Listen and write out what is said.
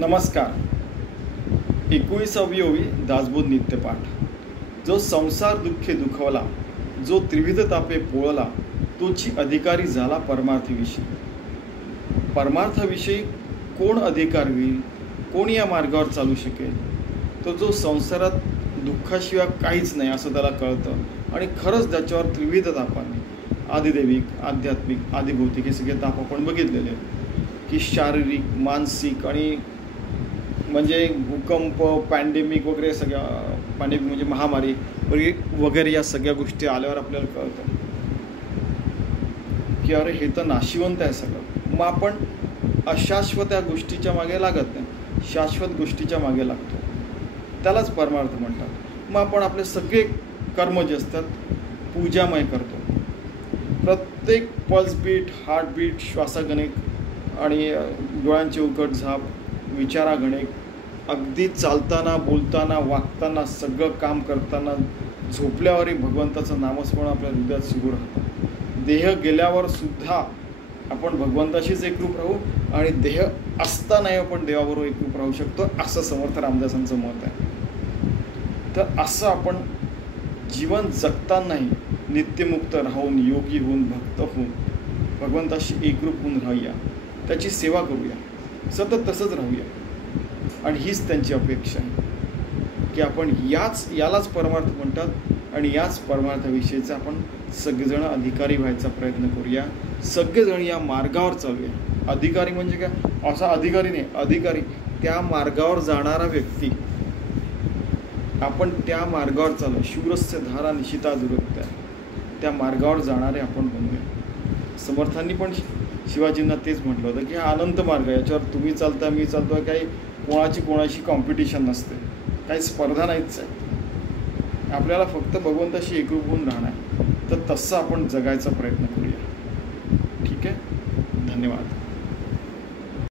नमस्कार. 21वी ओवी दासबोध नित्यपाठ. जो संसार दुःखे दुखवला, जो त्रिविध तापे पोळला, तोची अधिकारी झाला परमार्थविषयी. परमार्थविषयी कोण अधिकार घेईल? कोण या मार्गावर चालू शकेल? तो जो संसारात दुःखाशिवाय काहीच नाही असं त्याला कळतं आणि खरंच त्याच्यावर त्रिविध तापाने आदिदैविक, आध्यात्मिक, आदिभौतिक हे सगळे ताप आपण बघितलेले की शारीरिक, मानसिक आणि म्हणजे भूकंप, पॅन्डेमिक वगैरे सगळ्या, पॅन्डेमिक म्हणजे महामारी वगैरे या सगळ्या गोष्टी आल्यावर आपल्याला कळतं की अरे हे तर नाशिवंत आहे सगळं. मग आपण अशाश्वत या गोष्टीच्या मागे लागत नाही, शाश्वत गोष्टीच्या मागे लागतो. त्यालाच परमार्थ म्हणतात. मग आपण आपले सगळे कर्म जे असतात पूजामय करतो. प्रत्येक पल्सबीट, हार्टबीट, श्वासागणिक आणि डोळ्यांची उघड झाप, विचारागणिक, अगदी चालताना, बोलताना, वागताना, सगळं काम करताना, झोपल्यावरही भगवंताचं नामस्मरण आपल्या हृदयात सुरू राहतं. देह गेल्यावर सुद्धा आपण भगवंताशीच एकरूप राहू आणि देह असतानाही आपण देवाबरोबर एकरूप राहू शकतो, असं समर्थ रामदासांचं मत आहे. तर असं आपण जीवन जगतानाही नित्यमुक्त राहून, योगी होऊन, भक्त होऊन, भगवंताशी एकरूप होऊन राहूया, त्याची सेवा करूया, सतत तसंच राहूया. आणि हीच त्यांची अपेक्षा आहे की आपण यालाच परमार्थ म्हणतात आणि याच परमार्थाविषयीचा आपण सगळेजण अधिकारी व्हायचा प्रयत्न करूया. सगळेजण या मार्गावर चालूया. अधिकारी म्हणजे काय? असा अधिकारी नाही, अधिकारी त्या मार्गावर जाणारा व्यक्ती. आपण त्या मार्गावर चालू, शूरस्य धारा निशिता दुरत्या, त्या मार्गावर जाणारे आपण बनूया. समर्थांनी पण शिवाजींना तेच म्हटलं होतं की हा अनंत मार्ग आहे, याच्यावर तुम्ही चालता, मी चालतो, काही कोणाची कॉम्पिटिशन नसते, काही स्पर्धा नाहीच आहे. आपल्याला फक्त भगवंताशी एकरूप होऊन राहणार. तर तसं आपण जगायचा प्रयत्न करूया. ठीक आहे. धन्यवाद.